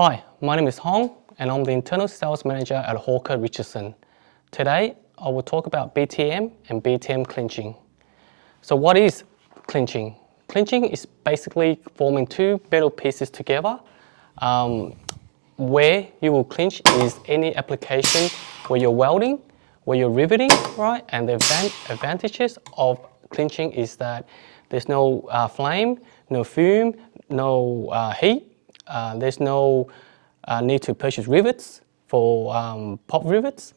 Hi, my name is Hong and I'm the Internal Sales Manager at Hawker Richardson. Today, I will talk about BTM and BTM clinching. So what is clinching? Clinching is basically forming two metal pieces together. Where you will clinch is any application where you're welding, where you're riveting, right? And the advantages of clinching is that there's no flame, no fume, no heat. There's no need to purchase rivets for pop rivets.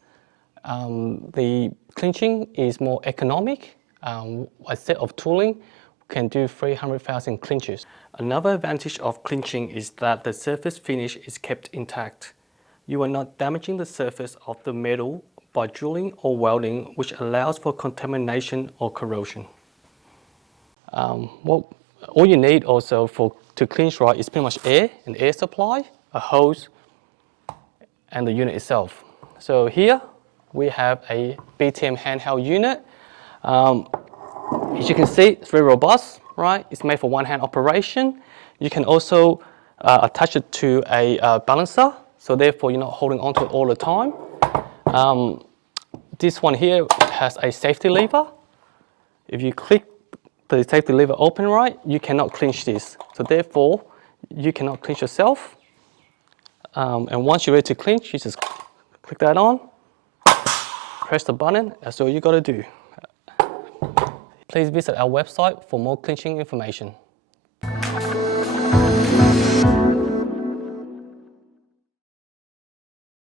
The clinching is more economic. A set of tooling can do 300,000 clinches. Another advantage of clinching is that the surface finish is kept intact. You are not damaging the surface of the metal by drilling or welding, which allows for contamination or corrosion. All you need also to clinch right is pretty much air, an air supply, a hose, and the unit itself. So here we have a BTM handheld unit. As you can see, it's very robust, right? It's made for one-hand operation. You can also attach it to a balancer, so therefore you're not holding onto it all the time. This one here has a safety lever. If you click the safety lever open right, you cannot clinch this. So therefore, you cannot clinch yourself. And once you're ready to clinch, you just click that on, press the button, that's all you got to do. Please visit our website for more clinching information.